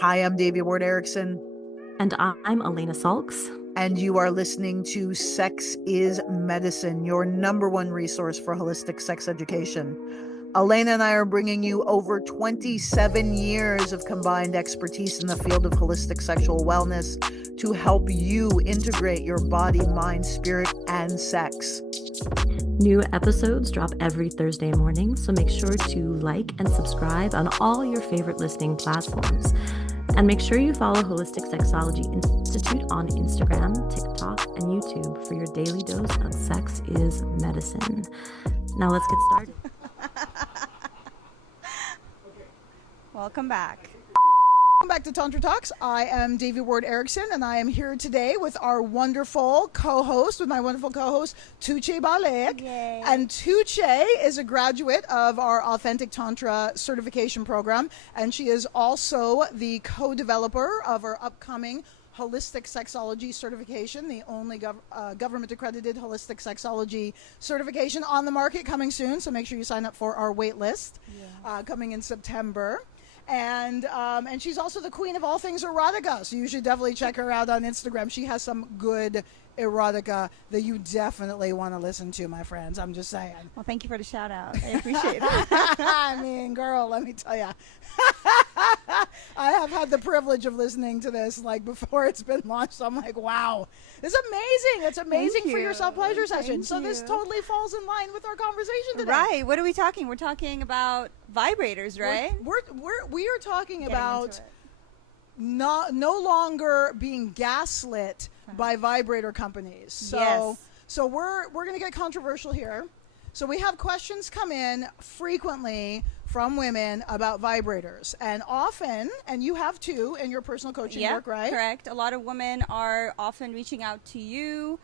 Hi, I'm Devi Ward Erickson. And I'm Elena Salks. And you are listening to Sex is Medicine, your number one resource for holistic sex education. Elena and I are bringing you over 27 years of combined expertise in the field of holistic sexual wellness to help you integrate your body, mind, spirit, and sex. New episodes drop every Thursday morning, so make sure to like and subscribe on all your favorite listening platforms. And make sure you follow Holistic Sexology Institute on Instagram, TikTok, and YouTube for your daily dose of Sex is Medicine. Now let's get started. Welcome back. Welcome back to Tantra Talks. I am Devi Ward Erickson, and I am here today with our wonderful co-host, Tugce Balek. Yay. And Tugce is a graduate of our Authentic Tantra certification program, and she is also the co-developer of our upcoming Holistic Sexology certification, the only government-accredited holistic sexology certification on the market coming soon. So make sure you sign up for our wait list coming in September. And she's also the queen of all things erotica, so you should definitely check her out on Instagram. She has some good erotica that you definitely want to listen to, my friends. I'm just saying. Well, thank you for the shout out. I appreciate it. I mean, girl, let me tell you. I have had the privilege of listening to this like before it's been launched. So I'm like, wow, it's amazing. It's amazing for your self-pleasure session. So this totally falls in line with our conversation today. Right. What are we talking? We're talking about vibrators, right? We are talking about no longer being gaslit by vibrator companies. So we're going to get controversial here. So we have questions come in frequently from women about vibrators, and often, and you have too in your personal coaching work, right? Correct. A lot of women are often reaching out to you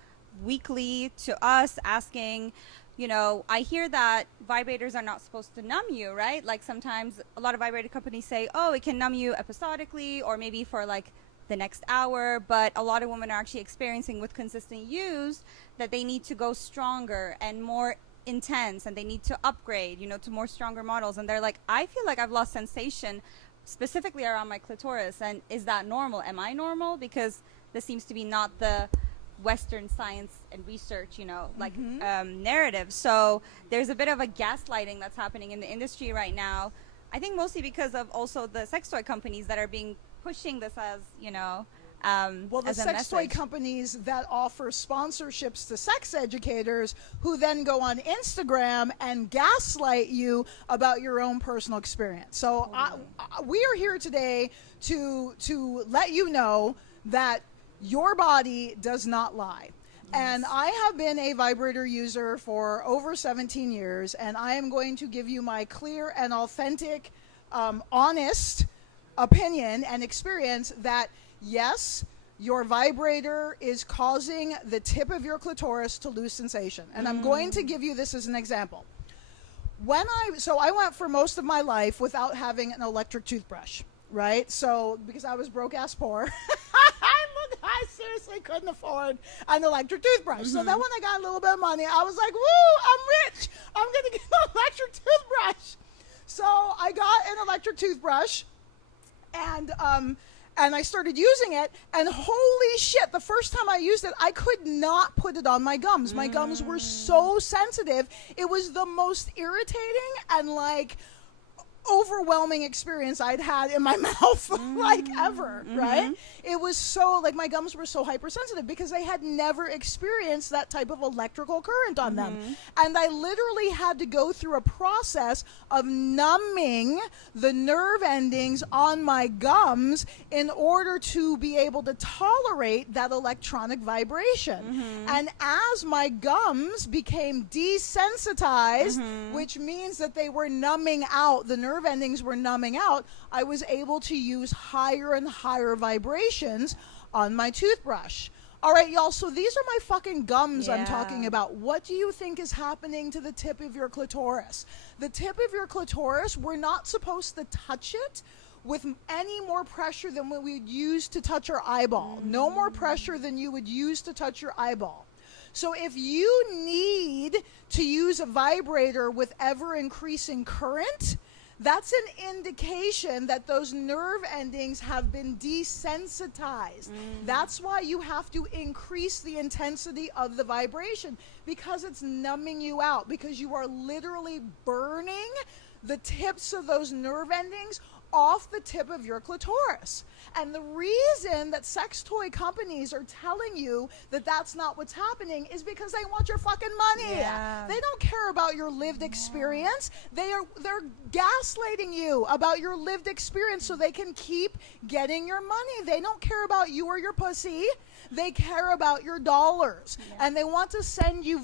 weekly, to us, asking, you know, I hear that vibrators are not supposed to numb you, right? Like sometimes a lot of vibrator companies say, oh, it can numb you episodically or maybe for like the next hour, but a lot of women are actually experiencing with consistent use that they need to go stronger and more intense, and they need to upgrade, you know, to more stronger models. And they're like, I feel like I've lost sensation specifically around my clitoris, and is that normal? Am I normal? Because this seems to be not the Western science and research, you know, like narrative. So there's a bit of a gaslighting that's happening in the industry right now. I think mostly because of also the sex toy companies that are pushing this as, you know, well, the sex toy companies that offer sponsorships to sex educators who then go on Instagram and gaslight you about your own personal experience. So we are here today to let you know that your body does not lie. Yes. And I have been a vibrator user for over 17 years, and I am going to give you my clear and authentic, honest opinion and experience that yes, your vibrator is causing the tip of your clitoris to lose sensation. And I'm going to give you this as an example. I went for most of my life without having an electric toothbrush, right? So, because I was broke ass poor, I seriously couldn't afford an electric toothbrush. So then when I got a little bit of money, I was like, woo, I'm rich. I'm going to get an electric toothbrush. So I got an electric toothbrush, and I started using it, and holy shit, the first time I used it, I could not put it on my gums. My gums were so sensitive. It was the most irritating and like overwhelming experience I'd had in my mouth like ever, right? It was so like my gums were so hypersensitive because I had never experienced that type of electrical current on them. And I literally had to go through a process of numbing the nerve endings on my gums in order to be able to tolerate that electronic vibration. And as my gums became desensitized, which means that they were numbing out, the nerve endings were numbing out, I was able to use higher and higher vibrations on my toothbrush. All right, y'all, so these are my fucking gums I'm talking about. What do you think is happening to the tip of your clitoris? The tip of your clitoris, we're not supposed to touch it with any more pressure than what we would use to touch our eyeball. No more pressure than you would use to touch your eyeball. So if you need to use a vibrator with ever increasing current, that's an indication that those nerve endings have been desensitized. That's why you have to increase the intensity of the vibration, because it's numbing you out, because you are literally burning the tips of those nerve endings off the tip of your clitoris. And the reason that sex toy companies are telling you that that's not what's happening is because they want your fucking money. Yeah. They don't care about your lived experience. They're gaslighting you about your lived experience so they can keep getting your money. They don't care about you or your pussy. They care about your dollars. And they want to send you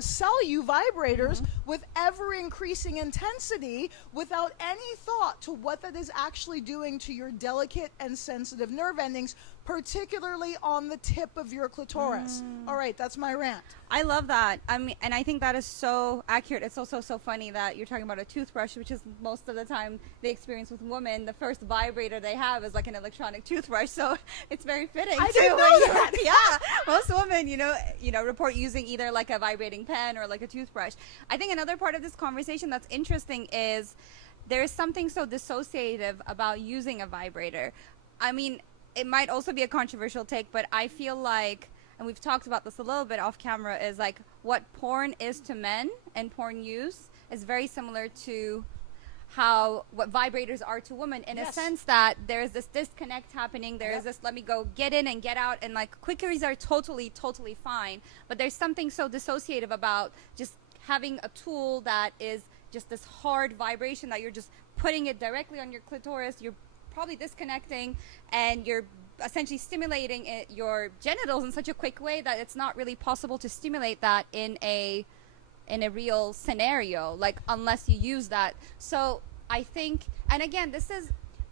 sell you vibrators with ever increasing intensity without any thought to what that is actually doing to your delicate and sensitive nerve endings, particularly on the tip of your clitoris. All right, that's my rant. I love that. I mean, and I think that is so accurate. It's also so funny that you're talking about a toothbrush, which is most of the time the experience with women. The first vibrator they have is like an electronic toothbrush, so it's very fitting. I too, didn't when know you- that. Yeah, most women, you know, report using either like a vibrating pen or like a toothbrush. I think another part of this conversation that's interesting is there is something so dissociative about using a vibrator. I mean, it might also be a controversial take, but I feel like, and we've talked about this a little bit off camera, is like what porn is to men and porn use is very similar to what vibrators are to women, in a sense that there's this disconnect happening. There is this let me go get in and get out, and like quickies are totally fine, but there's something so dissociative about just having a tool that is just this hard vibration that you're just putting it directly on your clitoris. You're probably disconnecting, and you're essentially stimulating your genitals in such a quick way that it's not really possible to stimulate that in a real scenario, like unless you use that. So I think, and again,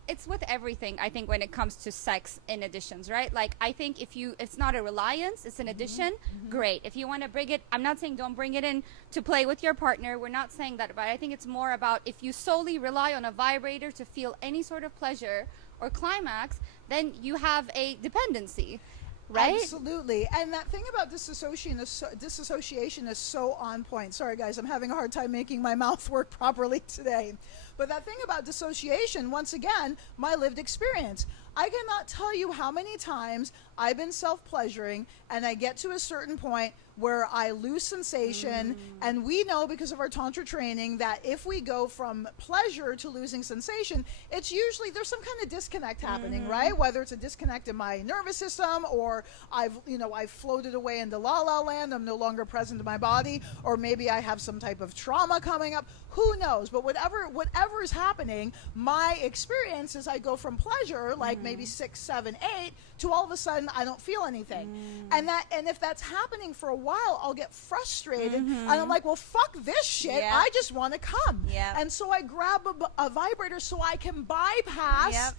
it's with everything, I think, when it comes to sex in additions, right? Like, I think it's not a reliance, it's an addition, great. If you want to bring it, I'm not saying don't bring it in to play with your partner, we're not saying that, but I think it's more about if you solely rely on a vibrator to feel any sort of pleasure or climax, then you have a dependency, right? Absolutely. And that thing about dissociation is so on point. Sorry, guys, I'm having a hard time making my mouth work properly today. But that thing about dissociation, once again, my lived experience. I cannot tell you how many times I've been self-pleasuring and I get to a certain point where I lose sensation, and we know because of our Tantra training that if we go from pleasure to losing sensation, it's usually there's some kind of disconnect happening, right? Whether it's a disconnect in my nervous system, or I've floated away into la la land, I'm no longer present in my body, or maybe I have some type of trauma coming up. Who knows? But whatever is happening, my experience is I go from pleasure, like maybe 6, 7, 8, to all of a sudden I don't feel anything. And if that's happening for a while, I'll get frustrated, and I'm like, well, fuck this shit. Yep. I just want to come. Yep. And so I grab a vibrator so I can bypass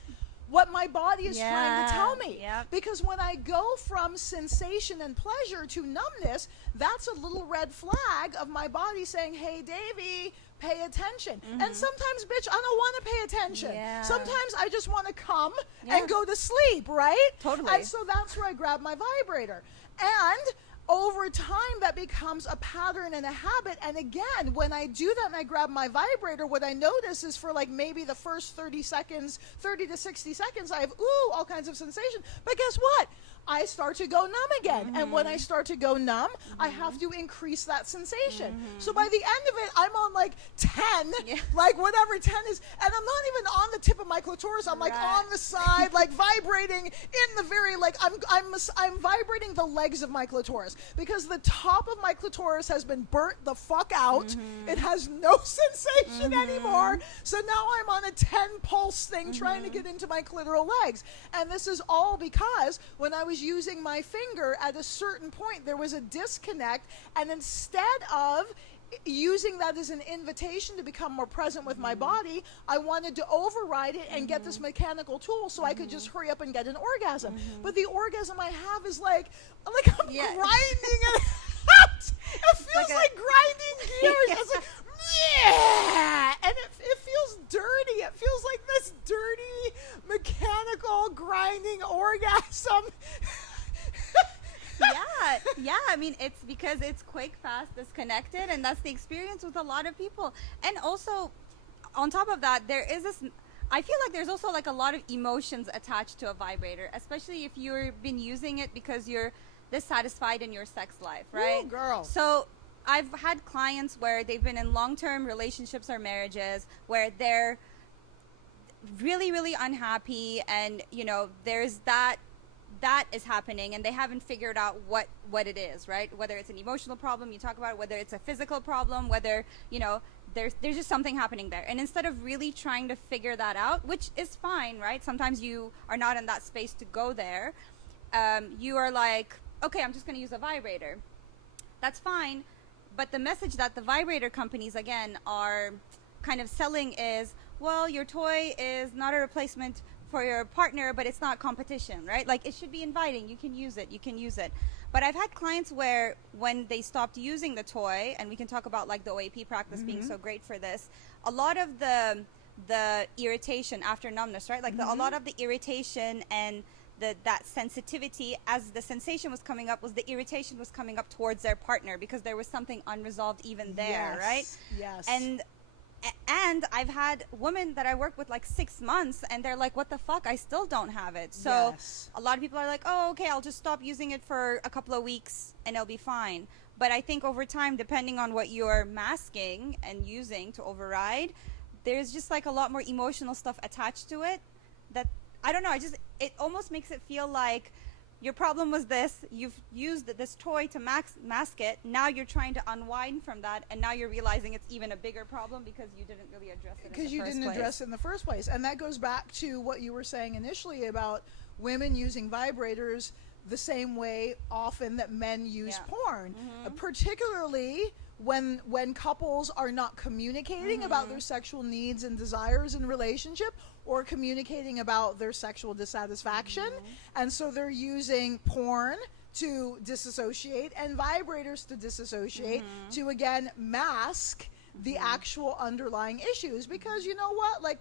what my body is trying to tell me. Yep. Because when I go from sensation and pleasure to numbness, that's a little red flag of my body saying, hey, Davey, pay attention. And sometimes, bitch, I don't want to pay attention. Yeah. Sometimes I just want to come and go to sleep, right? Totally. And so that's where I grab my vibrator. And over time, that becomes a pattern and a habit. And again, when I do that and I grab my vibrator, what I notice is for like maybe the first 30 to 60 seconds, I have, all kinds of sensation. But guess what? I start to go numb again. And when I start to go numb, I have to increase that sensation. So by the end of it, I'm on like 10, like whatever 10 is. And I'm not even on the tip of my clitoris. I'm like on the side, like vibrating in the very, like I'm vibrating the legs of my clitoris, because the top of my clitoris has been burnt the fuck out. It has no sensation anymore. So now I'm on a 10 pulse thing trying to get into my clitoral legs. And this is all because when I was using my finger, at a certain point there was a disconnect, and instead of using that as an invitation to become more present with my body, I wanted to override it and get this mechanical tool so I could just hurry up and get an orgasm. But the orgasm I have is like I'm grinding it out. It feels like grinding gears. It's like, yeah, and it feels dirty. It feels like this dirty mechanical grinding orgasm. Yeah. I mean, it's because it's quick, fast, disconnected, and that's the experience with a lot of people. And also, on top of that, there is this, I feel like there's also like a lot of emotions attached to a vibrator, especially if you've been using it because you're dissatisfied in your sex life, right? Ooh, girl. So I've had clients where they've been in long-term relationships or marriages where they're really, really unhappy, and you know, there's that is happening, and they haven't figured out what it is, right? Whether it's an emotional problem, you talk about it, whether it's a physical problem, whether, you know, there's just something happening there. And instead of really trying to figure that out, which is fine, right? Sometimes you are not in that space to go there. You are like, okay, I'm just going to use a vibrator. That's fine. But the message that the vibrator companies, again, are kind of selling is, well, your toy is not a replacement for your partner, but it's not competition, right? Like, it should be inviting. You can use it. But I've had clients where when they stopped using the toy, and we can talk about like the OAP practice being so great for this, a lot of the irritation after numbness, right? Like a lot of the irritation and that sensitivity, as the sensation was coming up, was the irritation was coming up towards their partner because there was something unresolved even there, right? Yes. And I've had women that I work with like 6 months, and they're like, what the fuck, I still don't have it. So Yes. a lot of people are like, oh, okay, I'll just stop using it for a couple of weeks and it'll be fine. But I think over time, depending on what you're masking and using to override, there's just like a lot more emotional stuff attached to it that, I don't know, it almost makes it feel like your problem was this, you've used this toy to mask it, now you're trying to unwind from that, and now you're realizing it's even a bigger problem because you didn't really address it in the first place. Because you didn't address it in the first place. And that goes back to what you were saying initially about women using vibrators the same way often that men use porn, particularly when couples are not communicating about their sexual needs and desires in relationship, or communicating about their sexual dissatisfaction, and so they're using porn to disassociate and vibrators to disassociate, to again mask the actual underlying issues. Because you know what, like,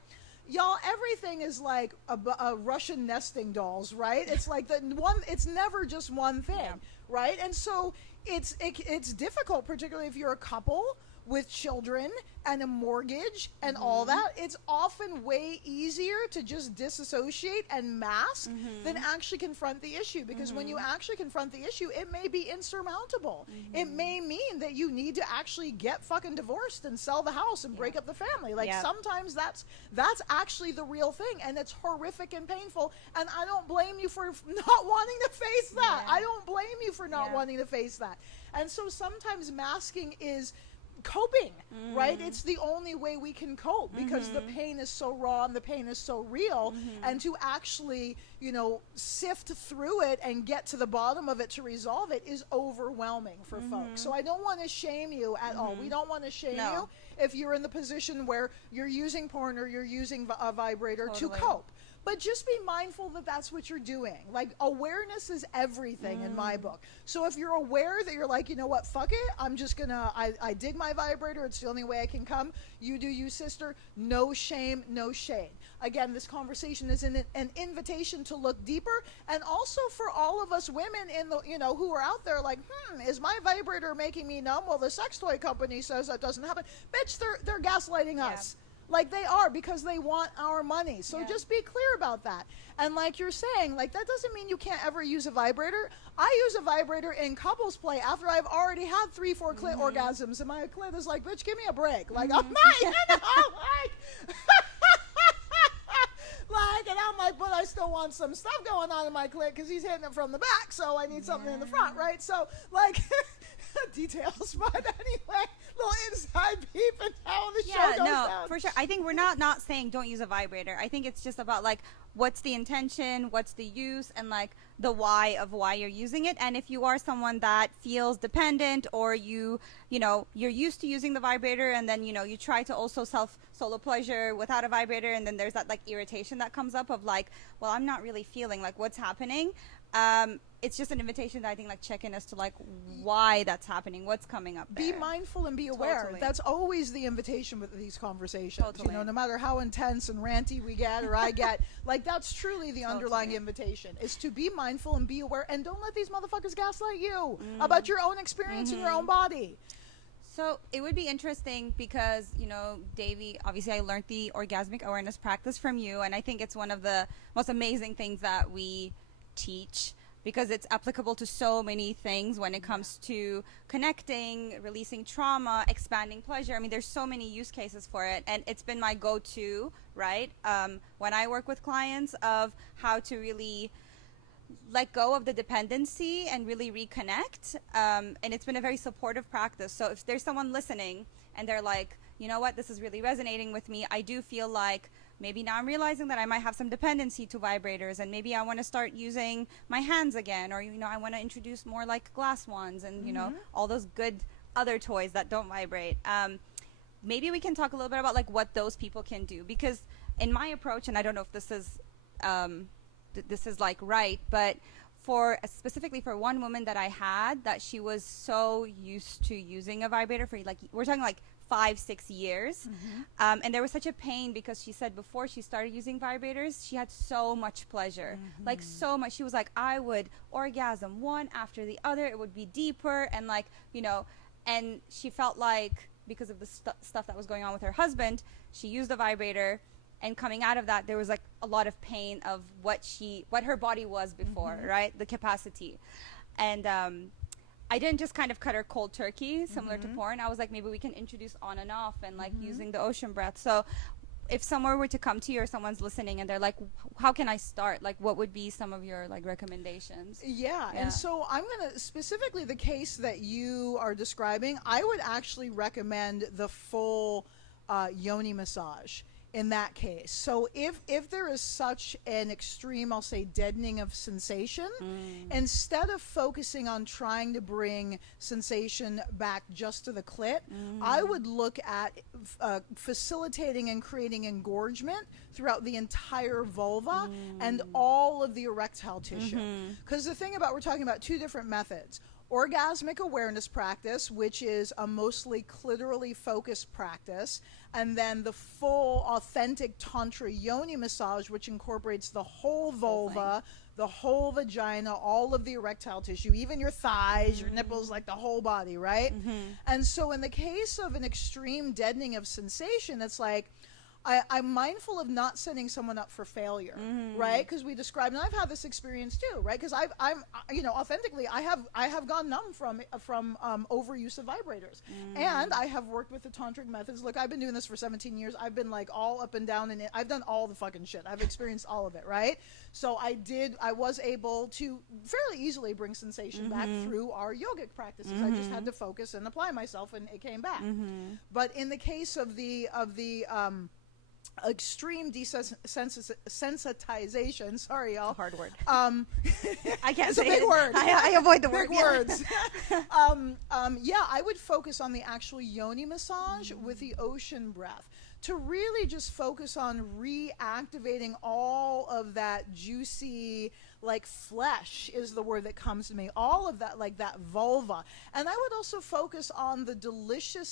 y'all, everything is like a Russian nesting dolls, right? It's like it's never just one thing, right? And so it's difficult, particularly if you're a couple with children and a mortgage and all that. It's often way easier to just disassociate and mask than actually confront the issue, because when you actually confront the issue, it may be insurmountable. It may mean that you need to actually get fucking divorced and sell the house and break up the family. Like sometimes that's actually the real thing, and it's horrific and painful, and I don't blame you for not wanting to face that. I don't blame you for not wanting to face that. And so sometimes masking is coping, right? It's the only way we can cope, because the pain is so raw and the pain is so real, and to actually, you know, sift through it and get to the bottom of it to resolve it is overwhelming for folks. So I don't want to shame you at all. We don't want to shame you if you're in the position where you're using porn or you're using a vibrator to cope. But just be mindful that that's what you're doing. Like, awareness is everything in my book. So if you're aware that you're like, you know what, fuck it, I'm just gonna, I dig my vibrator, it's the only way I can come, you do you, sister. No shame, no shame. Again, this conversation is an invitation to look deeper, and also for all of us women in the, you know, who are out there like, is my vibrator making me numb? Well, the sex toy company says that doesn't happen. Bitch, they're gaslighting us. Like, they are, because they want our money. So just be clear about that. And like you're saying, like, that doesn't mean you can't ever use a vibrator. I use a vibrator in couples play after I've already had 3-4 clit orgasms, and my clit is like, bitch, give me a break. Like, I'm not, you know, like, and I'm like, but I still want some stuff going on in my clit because he's hitting it from the back, so I need something in the front, right? So, like, details, but anyway, little inside peep and how the show goes down. For sure. I think we're not saying don't use a vibrator. I think it's just about like, what's the intention, what's the use, and like the why of why you're using it. And if you are someone that feels dependent, or you know, you're used to using the vibrator, and then, you know, you try to also solo pleasure without a vibrator, and then there's that like irritation that comes up of like, well, I'm not really feeling like what's happening. It's just an invitation that I think, like, check in as to like why that's happening, what's coming up there. Be mindful and be aware. Totally. That's always the invitation with these conversations. Totally. You know, no matter how intense and ranty we get or I get, like, that's truly the underlying invitation, is to be mindful and be aware, and don't let these motherfuckers gaslight you about your own experience in your own body. So it would be interesting because, you know, Devi, obviously I learned the orgasmic awareness practice from you, and I think it's one of the most amazing things that we teach because it's applicable to so many things when it comes to connecting, releasing trauma, expanding pleasure. I mean, there's so many use cases for it, and it's been my go-to, right? When I work with clients of how to really let go of the dependency and really reconnect. And it's been a very supportive practice. So if there's someone listening and they're like, you know what, this is really resonating with me. I do feel like maybe now I'm realizing that I might have some dependency to vibrators, and maybe I want to start using my hands again, or, you know, I want to introduce more like glass ones and, you know, all those good other toys that don't vibrate. Maybe we can talk a little bit about like what those people can do, because in my approach, and I don't know if this is, this is like right, but for specifically for one woman that I had, that she was so used to using a vibrator for like, we're talking like 5-6 years, and there was such a pain because she said before she started using vibrators she had so much pleasure, like so much. She was like, I would orgasm one after the other, it would be deeper, and like, you know, and she felt like because of the stuff that was going on with her husband, she used the vibrator, and coming out of that there was like a lot of pain of what her body was before, right, the capacity. And I didn't just kind of cut her cold turkey similar to porn. I was like, maybe we can introduce on and off and like using the ocean breath. So if someone were to come to you or someone's listening and they're like, how can I start, like what would be some of your like recommendations? And so I'm going to specifically the case that you are describing, I would actually recommend the full yoni massage in that case. So if there is such an extreme, I'll say, deadening of sensation, instead of focusing on trying to bring sensation back just to the clit, I would look at facilitating and creating engorgement throughout the entire vulva and all of the erectile tissue. Because the thing about, we're talking about two different methods. Orgasmic awareness practice, which is a mostly clitorally focused practice, and then the full authentic tantra yoni massage, which incorporates the whole vulva, the whole vagina, all of the erectile tissue, even your thighs, your nipples, like the whole body, right? And so in the case of an extreme deadening of sensation, it's like, I'm mindful of not setting someone up for failure, right? Because we described, and I've had this experience too, right? Because I'm, you know, authentically, I have gone numb from overuse of vibrators, and I have worked with the tantric methods. Look, I've been doing this for 17 years. I've been like all up and down, and I've done all the fucking shit. I've experienced all of it, right? So I was able to fairly easily bring sensation back through our yogic practices. I just had to focus and apply myself, and it came back. But in the case of the extreme desensitization, sorry y'all, Hard word. I can't it's say a big it. word. I avoid the word. Big words. I would focus on the actual yoni massage with the ocean breath to really just focus on reactivating all of that juicy, like flesh is the word that comes to me, all of that, like that vulva. And I would also focus on the delicious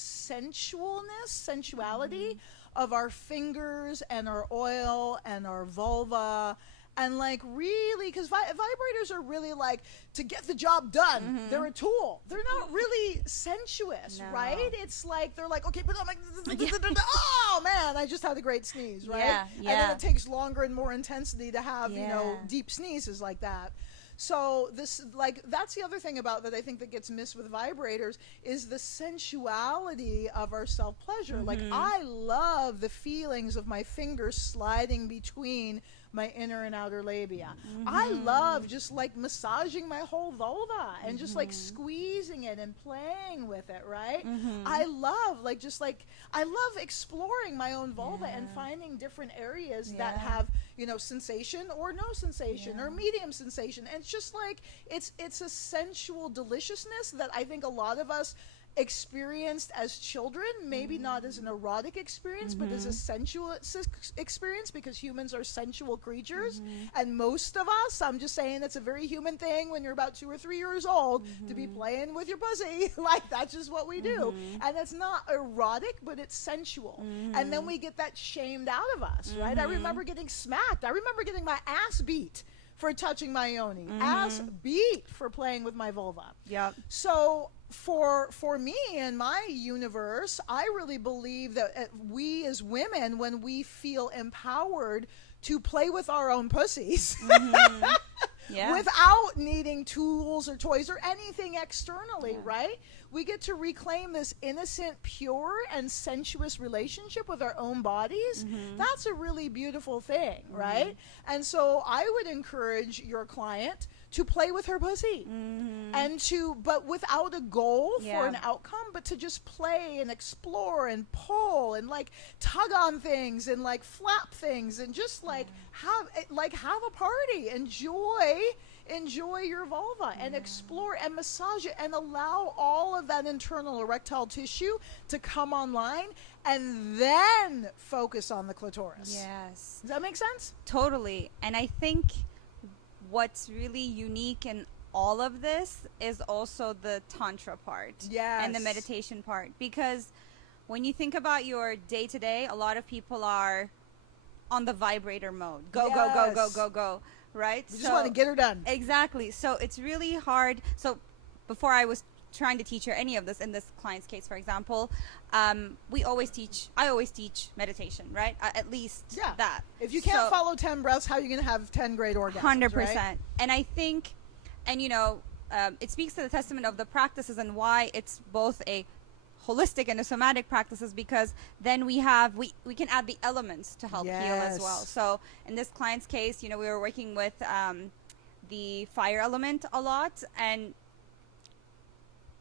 sensuality of our fingers and our oil and our vulva. And like really, because vibrators are really like to get the job done. They're a tool. They're not really sensuous, right? It's like they're like, okay, but I'm like, oh man, I just had a great sneeze, right? And then it takes longer and more intensity to have you know, deep sneezes like that. So this, like, that's the other thing about that I think that gets missed with vibrators is the sensuality of our self-pleasure. Like, I love the feelings of my fingers sliding between my inner and outer labia. I love just like massaging my whole vulva and just like squeezing it and playing with it, right? I love I love exploring my own vulva and finding different areas that have, you know, sensation or no sensation or medium sensation. And it's just like it's a sensual deliciousness that I think a lot of us experienced as children, maybe not as an erotic experience, but as a sensual experience, because humans are sensual creatures. And most of us, I'm just saying, it's a very human thing when you're about 2 or 3 years old to be playing with your pussy. Like, that's just what we do. And it's not erotic, but it's sensual. And then we get that shamed out of us, right? I remember getting smacked. I remember getting my ass beat for touching my yoni, ass beat for playing with my vulva. Yep. So for me in my universe, I really believe that we as women, when we feel empowered to play with our own pussies, Yeah. without needing tools or toys or anything externally, right? We get to reclaim this innocent, pure, and sensuous relationship with our own bodies. That's a really beautiful thing, right? And so I would encourage your client to play with her pussy and but without a goal for an outcome, but to just play and explore and pull and like tug on things and like flap things and just like have a party. Enjoy your vulva and explore and massage it and allow all of that internal erectile tissue to come online, and then focus on the clitoris. Yes. Does that make sense? Totally. And I think what's really unique in all of this is also the Tantra part. Yes. And the meditation part. Because when you think about your day to day, a lot of people are on the vibrator mode. Go, go, go, go, go, go. Right? We just want to get her done. Exactly. So it's really hard. So before I was trying to teach her any of this, in this client's case, for example, I always teach meditation, right? At least that. If you can't follow 10 breaths, how are you going to have 10 great orgasms? 100%. Right? And I think, and it speaks to the testament of the practices and why it's both a holistic and a somatic practices, because then we can add the elements to help heal as well. So in this client's case, we were working with the fire element a lot, and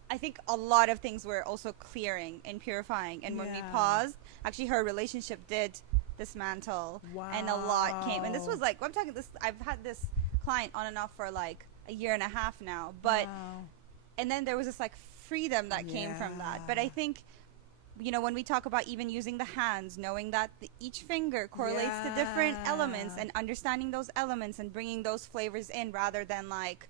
I think a lot of things were also clearing and purifying. And when we paused, actually her relationship did dismantle, and a lot came. And this was like, I've had this client on and off for like a year and a half now, but and then there was this like freedom that came from that. But I think, when we talk about even using the hands, knowing that each finger correlates to different elements, and understanding those elements and bringing those flavors in, rather than like,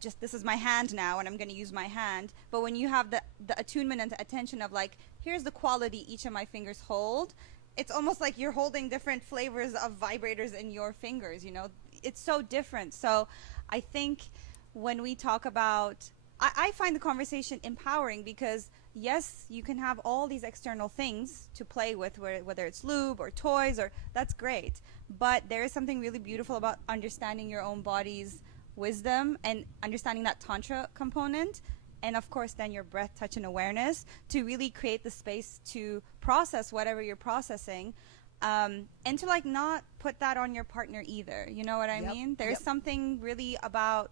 just this is my hand now and I'm going to use my hand. But when you have the attunement and the attention of like, here's the quality each of my fingers hold, it's almost like you're holding different flavors of vibrators in your fingers. It's so different. So I think when we talk about, I find the conversation empowering, because yes, you can have all these external things to play with, whether it's lube or toys, or that's great. But there is something really beautiful about understanding your own body's wisdom and understanding that Tantra component. And of course, then your breath, touch, and awareness to really create the space to process whatever you're processing. And to like not put that on your partner either. You know what I mean? There's something really about,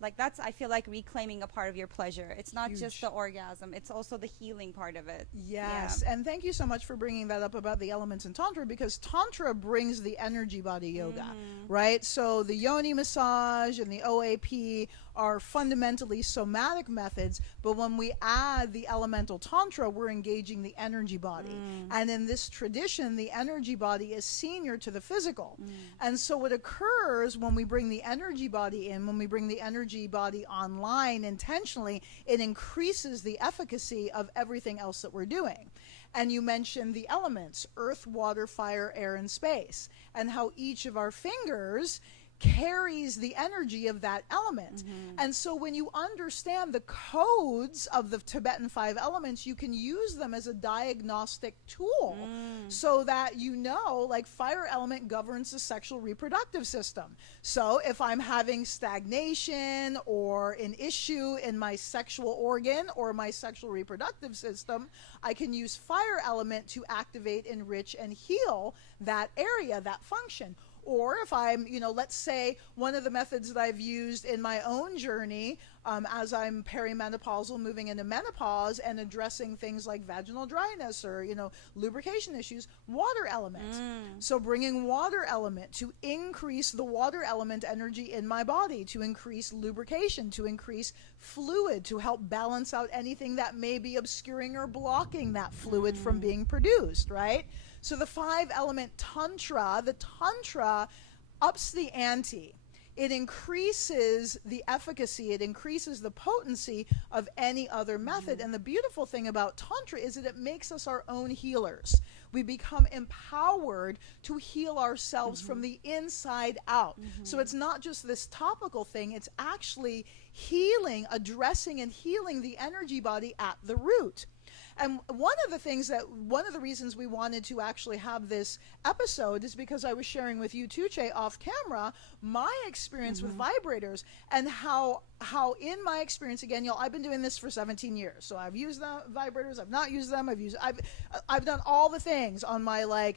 like, that's, I feel like, reclaiming a part of your pleasure. It's not just the orgasm. It's also the healing part of it. Yes. And thank you so much for bringing that up about the elements in Tantra, because Tantra brings the energy body yoga, right? So the yoni massage and the OAP are fundamentally somatic methods, but when we add the elemental Tantra, we're engaging the energy body. And in this tradition, the energy body is senior to the physical. And so what occurs when we bring the energy body in, when we bring the energy body online intentionally, it increases the efficacy of everything else that we're doing. And you mentioned the elements: earth, water, fire, air, and space, and how each of our fingers carries the energy of that element. And so when you understand the codes of the Tibetan 5 elements, you can use them as a diagnostic tool, so that like fire element governs the sexual reproductive system. So if I'm having stagnation or an issue in my sexual organ or my sexual reproductive system, I can use fire element to activate, enrich, and heal that area, that function. Or if I'm, let's say one of the methods that I've used in my own journey, as I'm perimenopausal, moving into menopause, and addressing things like vaginal dryness or, lubrication issues, water element. So bringing water element to increase the water element energy in my body, to increase lubrication, to increase fluid, to help balance out anything that may be obscuring or blocking that fluid from being produced, right? So the 5 element Tantra, the Tantra ups the ante. It increases the efficacy, it increases the potency of any other method. And the beautiful thing about Tantra is that it makes us our own healers. We become empowered to heal ourselves from the inside out. So it's not just this topical thing, it's actually healing, addressing and healing the energy body at the root. And one of the reasons we wanted to actually have this episode is because I was sharing with you, Tugce, off camera, my experience with vibrators, and how in my experience, again, y'all, I've been doing this for 17 years. So I've used the vibrators, I've not used them, I've done all the things on my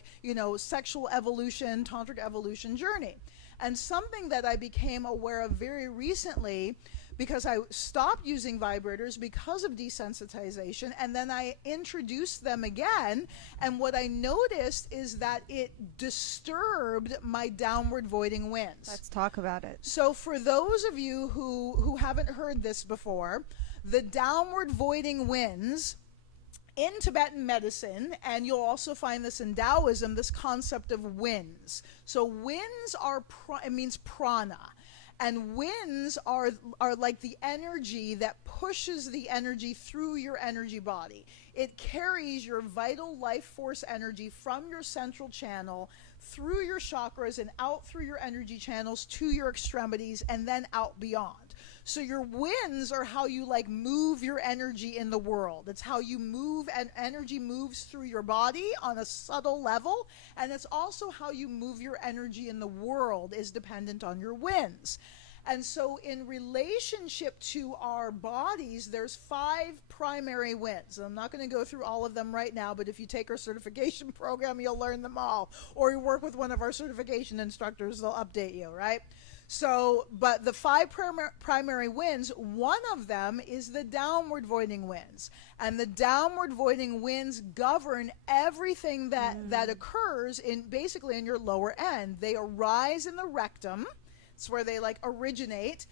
sexual evolution, tantric evolution journey. And something that I became aware of very recently, because I stopped using vibrators because of desensitization, and then I introduced them again, and what I noticed is that it disturbed my downward voiding winds. Let's talk about it. So for those of you who haven't heard this before, the downward voiding winds in Tibetan medicine, and you'll also find this in Taoism, this concept of winds. So winds it means prana. And winds are like the energy that pushes the energy through your energy body. It carries your vital life force energy from your central channel through your chakras and out through your energy channels to your extremities and then out beyond. So your winds are how you move your energy in the world. It's how you move, and energy moves through your body on a subtle level. And it's also how you move your energy in the world is dependent on your winds. And so in relationship to our bodies, there's 5 primary winds. I'm not going to go through all of them right now, but if you take our certification program, you'll learn them all. Or you work with one of our certification instructors, they'll update you, right? So, but the 5 primary winds, one of them is the downward voiding winds. And the downward voiding winds govern everything that occurs basically in your lower end. They arise in the rectum. It's where they originate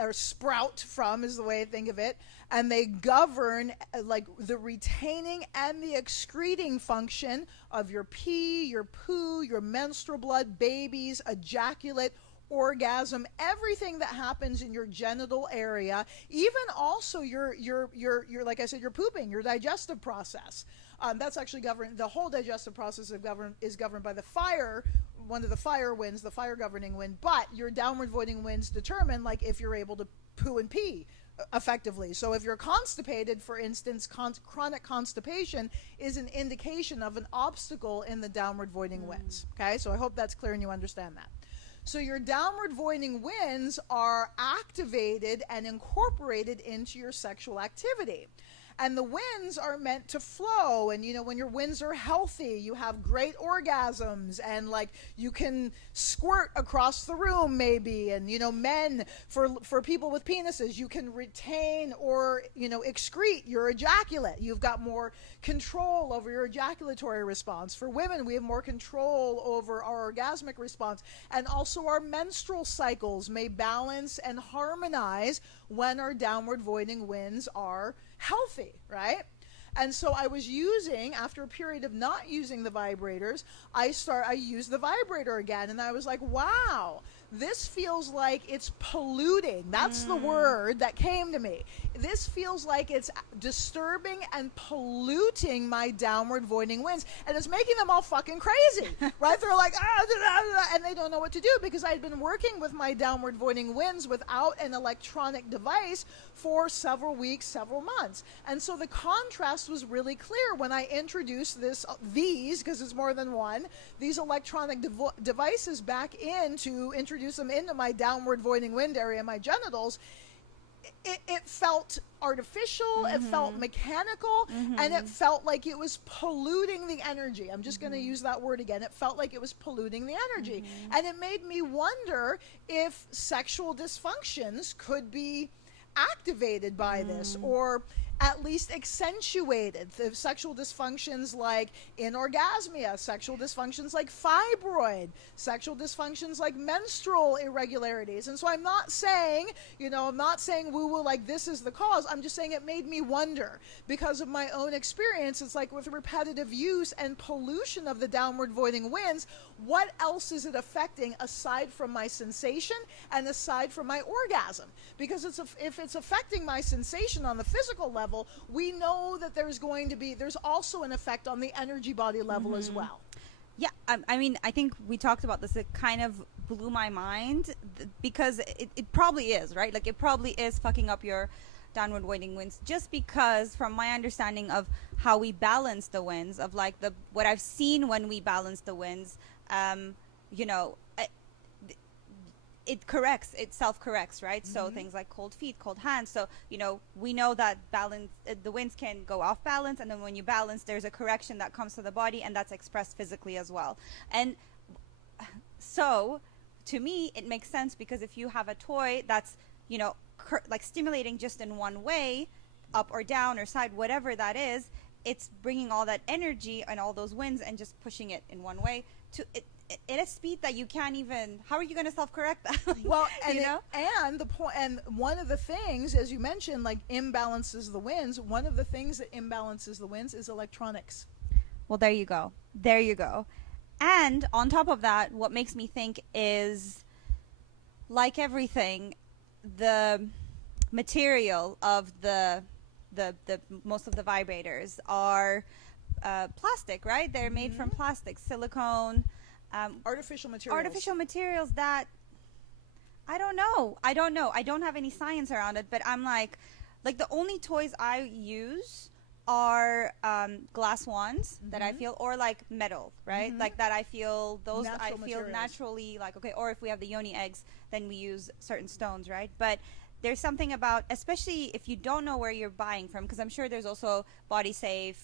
or sprout from, is the way I think of it. And they govern the retaining and the excreting function of your pee, your poo, your menstrual blood, babies, ejaculate, orgasm, everything that happens in your genital area, even also your like I said, your pooping, your digestive process. That's actually governed. The whole digestive process is governed by the fire, one of the fire winds, the fire governing wind. But your downward voiding winds determine if you're able to poo and pee effectively. So if you're constipated, for instance, chronic constipation is an indication of an obstacle in the downward voiding winds. Okay, so I hope that's clear and you understand that. So your downward voiding winds are activated and incorporated into your sexual activity. And the winds are meant to flow. And, when your winds are healthy, you have great orgasms and you can squirt across the room maybe. And, men, for people with penises, you can retain or, excrete your ejaculate. You've got more control over your ejaculatory response. For women, we have more control over our orgasmic response. And also our menstrual cycles may balance and harmonize when our downward voiding winds are healthy, right? And so I was using, after a period of not using the vibrators, I used the vibrator again, and I was like, wow, this feels like it's polluting. That's the word that came to me. This feels like it's disturbing and polluting my downward voiding winds, and it's making them all fucking crazy, right? They're like, and they don't know what to do, because I had been working with my downward voiding winds without an electronic device for several weeks, several months. And so the contrast was really clear when I introduced these, because it's more than one, these electronic devices back in to introduce them into my downward voiding wind area, my genitals. It felt artificial, it felt mechanical, and it felt like it was polluting the energy. I'm just going to use that word again. It felt like it was polluting the energy. And it made me wonder if sexual dysfunctions could be activated by this, or at least accentuated. The sexual dysfunctions like anorgasmia, sexual dysfunctions like fibroid, sexual dysfunctions like menstrual irregularities. And so I'm not saying, woo-woo, like this is the cause. I'm just saying it made me wonder, because of my own experience. It's like with repetitive use and pollution of the downward voiding winds, what else is it affecting aside from my sensation and aside from my orgasm? Because if it's affecting my sensation on the physical level, we know that there's also an effect on the energy body level as well. Yeah, I mean, I think we talked about this. It kind of blew my mind because it probably is, right? Like, it probably is fucking up your downward waiting winds, just because from my understanding of how we balance the winds, of like what I've seen when we balance the winds, you know, it self-corrects, right? So things like cold feet, cold hands. So, you know, we know that the winds can go off balance, and then when you balance, there's a correction that comes to the body, and that's expressed physically as well. And so, to me, it makes sense, because if you have a toy that's, you know, like stimulating just in one way, up or down or side, whatever that is, it's bringing all that energy and all those winds and just pushing it in one way to it at a speed that you can't even. How are you going to self-correct that? Well, and you know? and one of the things, as you mentioned, like imbalances the winds. One of the things that imbalances the winds is electronics. Well, there you go. And on top of that, what makes me think is, like everything, the material of the most of the vibrators are plastic, right? They're made from plastic, silicone, artificial materials that I don't know. I don't have any science around it, but I'm like the only toys I use are glass ones that I feel, or like metal, right? Like that I feel, those I feel naturally, like, okay, or if we have the yoni eggs, then we use certain stones, right? But there's something about, especially if you don't know where you're buying from, because I'm sure there's also body safe,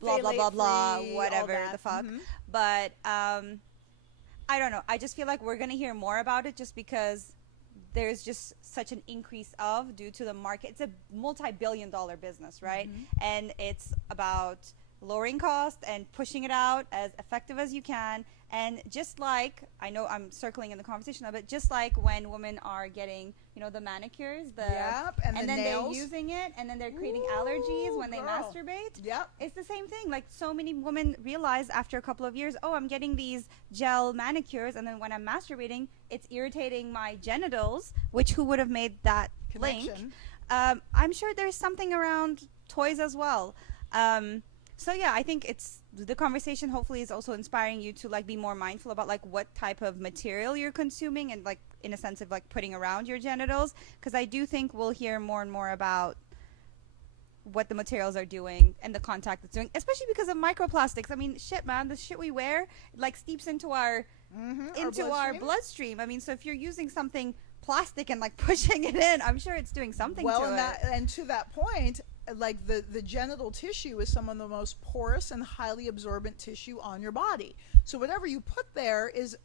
blah blah blah blah, whatever the fuck. But I don't know, I just feel like we're gonna hear more about it, just because there's just such an increase due to the market. It's a multi-billion-dollar business, right? And it's about lowering cost and pushing it out as effective as you can. And just like, I know I'm circling in the conversation, but just like when women are getting, you know, the manicures, and then nails. they're using it, and then they're creating allergies when they masturbate. Yep. It's the same thing. Like, so many women realize after a couple of years, oh, I'm getting these gel manicures, and then when I'm masturbating, it's irritating my genitals, which who would have made that link? I'm sure there's something around toys as well. So yeah, I think the conversation hopefully is also inspiring you to like be more mindful about like what type of material you're consuming, and like in a sense of like putting around your genitals, because I do think we'll hear more and more about what the materials are doing and the contact it's doing, especially because of microplastics. I mean, shit, man, the shit we wear like steeps into our bloodstream. I mean, so if you're using something plastic and like pushing it in, I'm sure it's doing something to it. And to that point, like the genital tissue is some of the most porous and highly absorbent tissue on your body. So whatever you put there is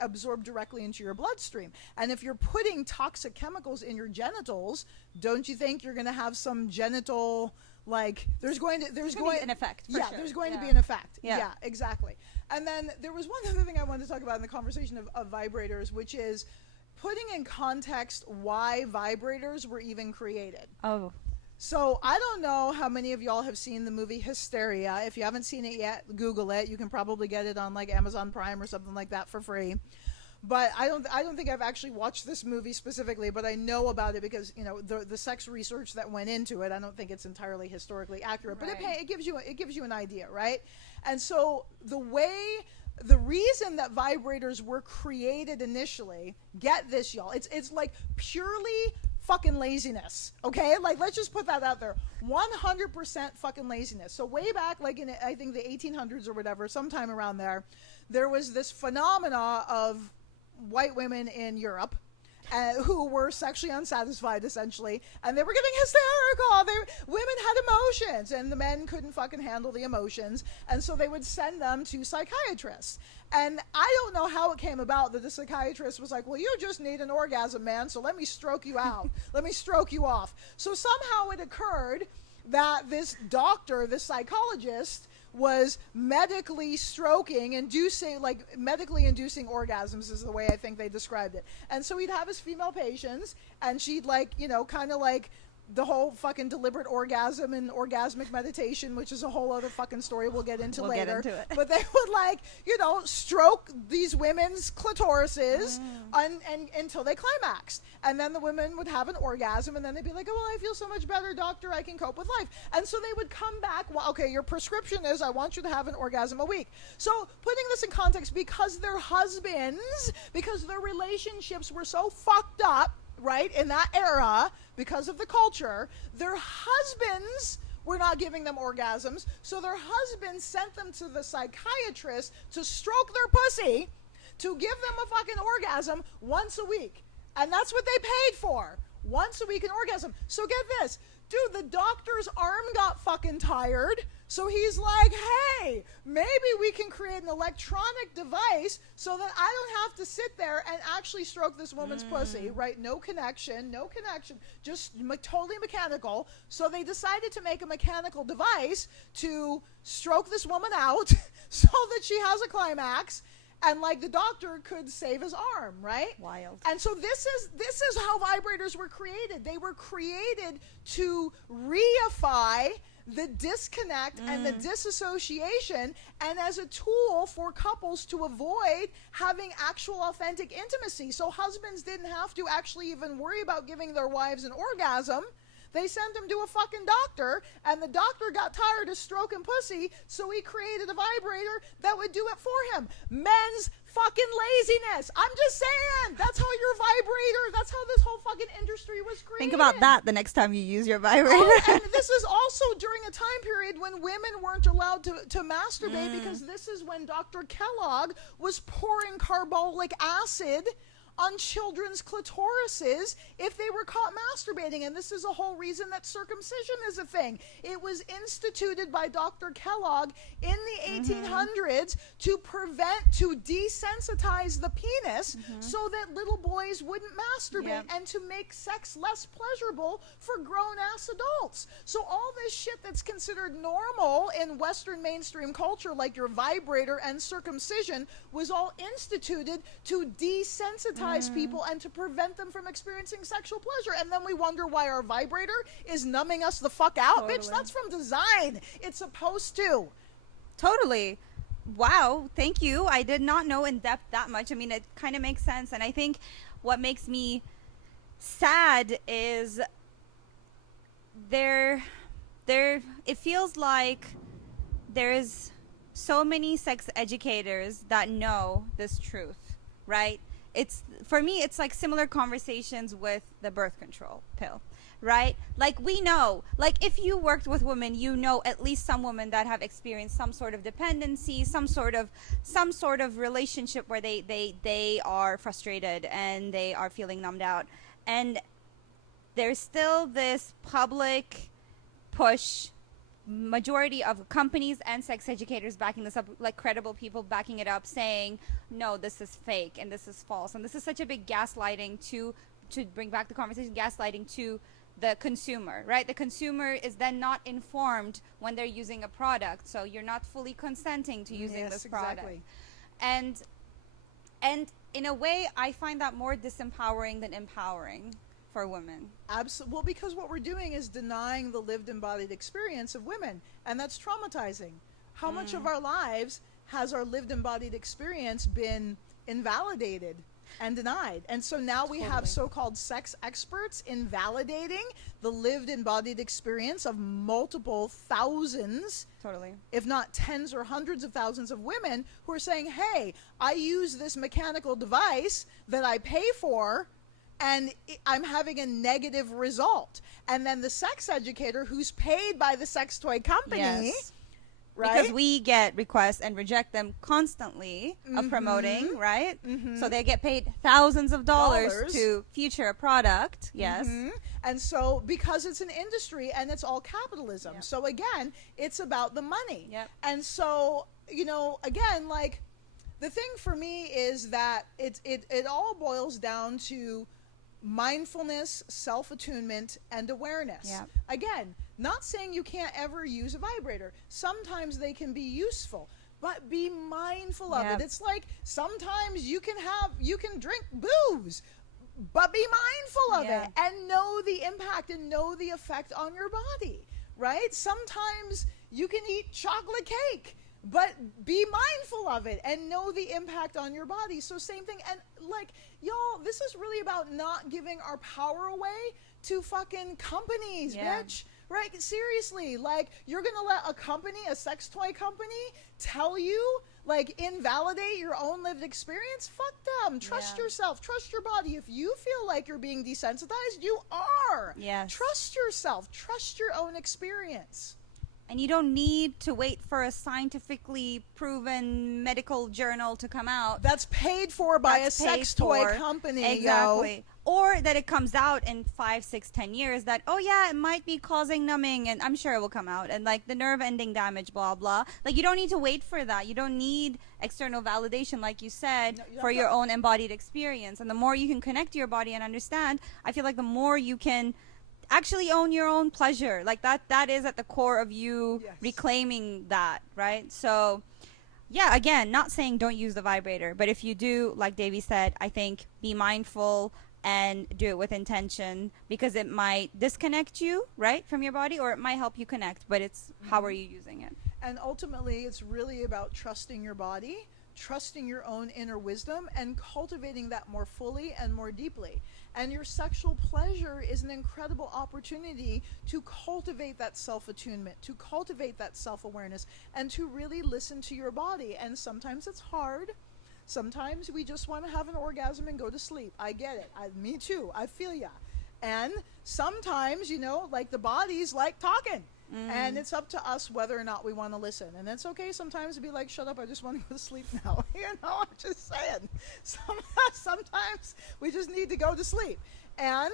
absorbed directly into your bloodstream. And if you're putting toxic chemicals in your genitals, don't you think you're going to have some genital, like there's going to be an effect. Yeah, sure. There's going to be an effect. Yeah. Yeah, exactly. And then there was one other thing I wanted to talk about in the conversation of vibrators, which is putting in context why vibrators were even created. Oh. So I don't know how many of y'all have seen the movie Hysteria. If you haven't seen it yet, Google it. You can probably get it on like Amazon Prime or something like that for free. But I don't think I've actually watched this movie specifically, but I know about it because, you know, the sex research that went into it. I don't think it's entirely historically accurate, but it gives you an idea, right? And so the reason that vibrators were created initially, get this, y'all, it's like purely fucking laziness, okay? Like, let's just put that out there. 100% fucking laziness. So way back, like in, I think the 1800s or whatever, sometime around there was this phenomena of white women in Europe who were sexually unsatisfied, essentially, and they were getting hysterical. Women had emotions, and the men couldn't fucking handle the emotions, and so they would send them to psychiatrists. And I don't know how it came about that the psychiatrist was like, well, you just need an orgasm, man, so let me stroke you out. Let me stroke you off. So somehow it occurred that this doctor, this psychologist, was medically medically inducing orgasms is the way I think they described it. And so he'd have his female patients, and she'd like, you know, kind of like the whole fucking deliberate orgasm and orgasmic meditation, which is a whole other fucking story we'll get into later. Get into it. But they would, like, you know, stroke these women's clitorises and until they climaxed. And then the women would have an orgasm, and then they'd be like, oh, well, I feel so much better, doctor, I can cope with life. And so they would come back, well, okay, your prescription is I want you to have an orgasm a week. So putting this in context, because their husbands, because their relationships were so fucked up, right, in that era, because of the culture, their husbands were not giving them orgasms, so their husbands sent them to the psychiatrist to stroke their pussy to give them a fucking orgasm once a week. And that's what they paid for. Once a week an orgasm. So get this. Dude, the doctor's arm got fucking tired. So he's like, hey, maybe we can create an electronic device so that I don't have to sit there and actually stroke this woman's pussy, right? No connection, just totally mechanical. So they decided to make a mechanical device to stroke this woman out so that she has a climax. And, like, the doctor could save his arm, right? Wild. And so this is how vibrators were created. They were created to reify the disconnect and the disassociation, and as a tool for couples to avoid having actual authentic intimacy. So husbands didn't have to actually even worry about giving their wives an orgasm. They sent him to a fucking doctor, and the doctor got tired of stroking pussy, so he created a vibrator that would do it for him. Men's fucking laziness. I'm just saying. That's how your vibrator, that's how this whole fucking industry was created. Think about that the next time you use your vibrator. Oh, and this is also during a time period when women weren't allowed to masturbate, because this is when Dr. Kellogg was pouring carbolic acid on children's clitorises if they were caught masturbating. And this is a whole reason that circumcision is a thing. It was instituted by Dr. Kellogg in the 1800s to desensitize the penis so that little boys wouldn't masturbate and to make sex less pleasurable for grown-ass adults. So all this shit that's considered normal in Western mainstream culture, like your vibrator and circumcision, was all instituted to desensitize people and to prevent them from experiencing sexual pleasure. And then we wonder why our vibrator is numbing us the fuck out. Bitch, that's from design. It's supposed to. Totally. Wow. Thank you. I did not know in depth that much. I mean, it kind of makes sense. And I think what makes me sad is it feels like there's so many sex educators that know this truth, right? For me, it's like similar conversations with the birth control pill, right? Like, we know, like, if you worked with women, you know at least some women that have experienced some sort of dependency, some sort of relationship where they are frustrated and they are feeling numbed out. And there's still this public push, majority of companies and sex educators backing this up, like credible people backing it up, saying, no, this is fake and this is false. And this is such a big gaslighting to bring back the conversation, gaslighting to the consumer, right? The consumer is then not informed when they're using a product. So you're not fully consenting to using this product. Exactly. And in a way, I find that more disempowering than empowering for women. Absolutely. Well, because what we're doing is denying the lived embodied experience of women, and that's traumatizing. How much of our lives has our lived embodied experience been invalidated and denied? And so now we have so-called sex experts invalidating the lived embodied experience of multiple thousands, if not tens or hundreds of thousands of women who are saying, hey, I use this mechanical device that I pay for, and I'm having a negative result. And then the sex educator who's paid by the sex toy company, right? Because we get requests and reject them constantly of promoting, right? So they get paid thousands of dollars to feature a product. Yes. And so because it's an industry and it's all capitalism. So again, it's about the money. And so, you know, again, like, the thing for me is that it all boils down to mindfulness, self-attunement, and awareness. Again, not saying you can't ever use a vibrator. Sometimes they can be useful, but be mindful of it. It's like sometimes you can drink booze. but be mindful of Yeah. it and know the impact and know the effect on your body, right? Sometimes you can eat chocolate cake, but be mindful of it and know the impact on your body. So same thing. And like, y'all, this is really about not giving our power away to fucking companies, Yeah. bitch. Right? Seriously, like, you're gonna let a company, a sex toy company, tell you, like, invalidate your own lived experience? Fuck them. Trust Yeah. yourself. Trust your body. If you feel like you're being desensitized, you are. Yes. Trust yourself. Trust your own experience. And you don't need to wait for a scientifically proven medical journal to come out. That's paid for by That's a sex paid toy for. company. Exactly. Or that it comes out in 5, 6, 10 years that, oh yeah, it might be causing numbing, and I'm sure it will come out, and like the nerve ending damage, blah blah. Like, you don't need to wait for that. You don't need external validation, like you said, No, you for don't. your own embodied experience. And the more you can connect to your body and understand, I feel like the more you can actually own your own pleasure. Like, that is at the core of you Yes. reclaiming that, right? So yeah, again, not saying don't use the vibrator, but if you do, like Davey said, I think be mindful and do it with intention, because it might disconnect you, right, from your body, or it might help you connect, but it's how are you using it? And ultimately, it's really about trusting your body, trusting your own inner wisdom, and cultivating that more fully and more deeply. And your sexual pleasure is an incredible opportunity to cultivate that self-attunement, to cultivate that self-awareness, and to really listen to your body. And sometimes it's hard. Sometimes we just want to have an orgasm and go to sleep. I get it. Me too. I feel ya. And sometimes, you know, like, the body's like talking. And it's up to us whether or not we want to listen. And it's okay sometimes to be like, shut up, I just want to go to sleep now. You know, I'm just saying. Sometimes we just need to go to sleep. And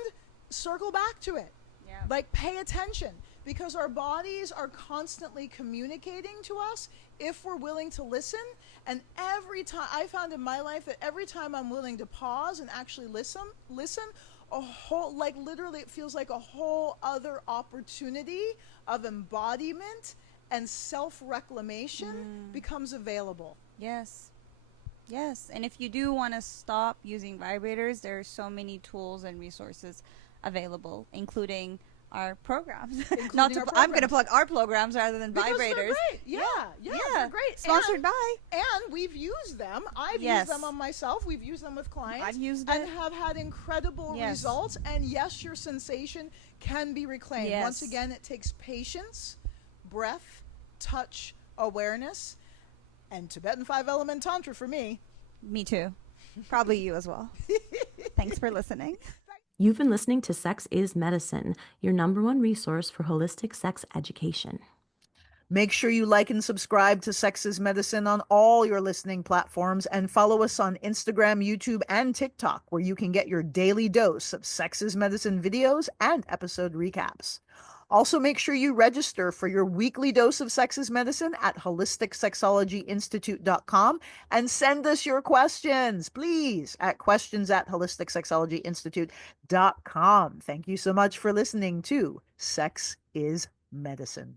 circle back to it. Yeah. Like, pay attention, because our bodies are constantly communicating to us if we're willing to listen. And every time, I found in my life that every time I'm willing to pause and actually listen, a whole, like, literally, it feels like a whole other opportunity of embodiment and self-reclamation becomes available. Yes. Yes. And if you do want to stop using vibrators, there are so many tools and resources available, including our programs. Not to, our I'm going to programs. plug our programs rather than Because vibrators. they're great. Yeah, they're great. Sponsored by. And we've used them. I've Yes. used them on myself. We've used them with clients. I've used and it. have had incredible Yes. results. And yes, your sensation can be reclaimed. Yes. Once again, it takes patience, breath, touch, awareness, and Tibetan 5-element Tantra for me. Me too. Probably you as well. Thanks for listening. You've been listening to Sex is Medicine, your #1 resource for holistic sex education. Make sure you like and subscribe to Sex is Medicine on all your listening platforms, and follow us on Instagram, YouTube, and TikTok, where you can get your daily dose of Sex is Medicine videos and episode recaps. Also, make sure you register for your weekly dose of Sex is Medicine at holisticsexologyinstitute.com and send us your questions, please, at questions@holisticsexologyinstitute.com. Thank you so much for listening to Sex is Medicine.